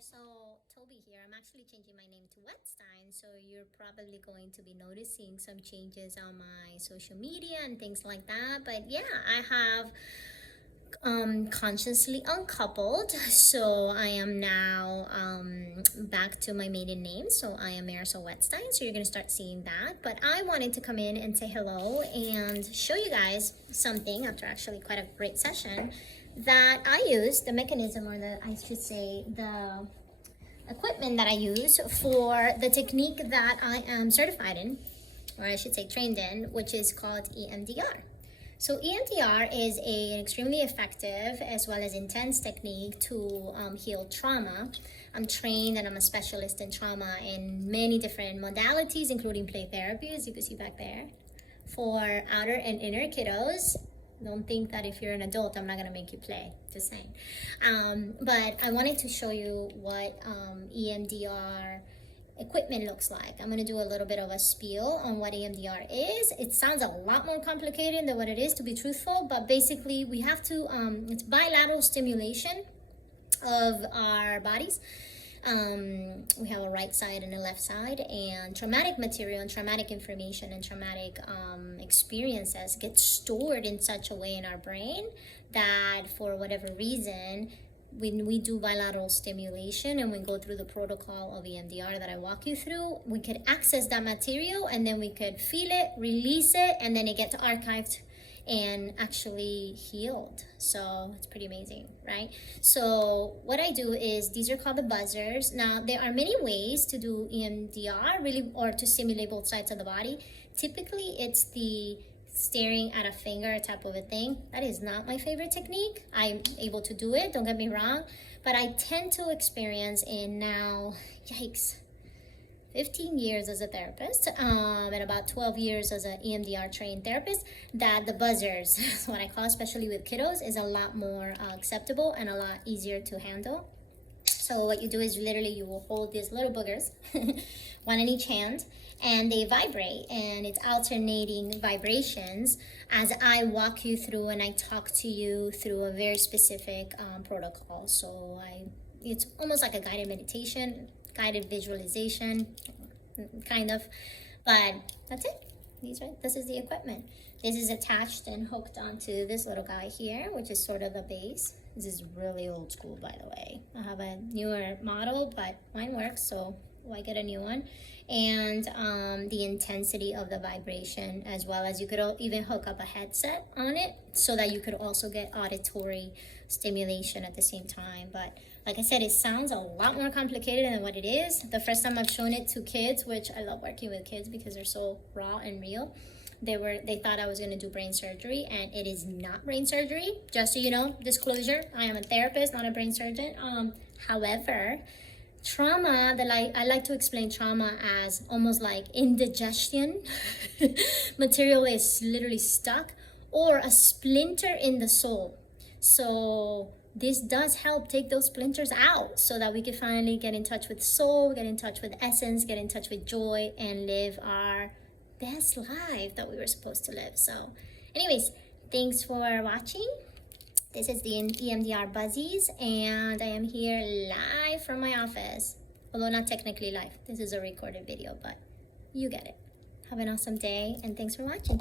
So Toby here. I'm actually changing my name to Wetstein, so you're probably going to be noticing some changes on my social media and things like that. But yeah, I have consciously uncoupled, so I am now back to my maiden name. So I am Marisol Wetstein, so you're gonna start seeing that. But I wanted to come in and say hello and show you guys something after actually quite a great session that I use, the mechanism, or I should say the equipment that I use for the technique that I am certified in, or I should say trained in, which is called EMDR. So EMDR is an extremely effective as well as intense technique to heal trauma. I'm trained and I'm a specialist in trauma in many different modalities, including play therapy, as you can see back there, for outer and inner kiddos. Don't think that if you're an adult, I'm not gonna make you play, just saying. But I wanted to show you what EMDR equipment looks like. I'm gonna do a little bit of a spiel on what EMDR is. It sounds a lot more complicated than what it is, to be truthful, but basically we have to, it's bilateral stimulation of our bodies. We have a right side and a left side, and traumatic material and traumatic information and traumatic experiences get stored in such a way in our brain that for whatever reason, when we do bilateral stimulation and we go through the protocol of EMDR that I walk you through, we could access that material and then we could feel it, release it, and then it gets archived and actually healed. So it's pretty amazing, right? So what I do is, these are called the buzzers. Now there are many ways to do EMDR, really, or to stimulate both sides of the body. Typically it's the staring at a finger type of a thing. That is not my favorite technique. I'm able to do it, don't get me wrong, but I tend to experience in now, yikes, 15 years as a therapist and about 12 years as an EMDR trained therapist, that the buzzers, what I call, especially with kiddos, is a lot more acceptable and a lot easier to handle. So what you do is literally you will hold these little boogers, one in each hand, and they vibrate, and it's alternating vibrations as I walk you through and I talk to you through a very specific protocol. So it's almost like a guided meditation, guided visualization, kind of, but that's it. This is the equipment. This is attached and hooked onto this little guy here, which is sort of the base. This is really old school, by the way. I have a newer model, but mine works, so why get a new one? And the intensity of the vibration, as well as you could even hook up a headset on it so that you could also get auditory stimulation at the same time. But like I said, it sounds a lot more complicated than what it is. The first time I've shown it to kids, which I love working with kids because they're so raw and real, they thought I was going to do brain surgery, and it is not brain surgery. Just so you know, disclosure, I am a therapist, not a brain surgeon. However, trauma, I like to explain trauma as almost like indigestion. Material is literally stuck, or a splinter in the soul. So this does help take those splinters out so that we can finally get in touch with soul, get in touch with essence, get in touch with joy, and live our best life that we were supposed to live. So anyways, thanks for watching. This is the EMDR Buzzies, and I am here live from my office. Although not technically live. This is a recorded video, but you get it. Have an awesome day, and thanks for watching.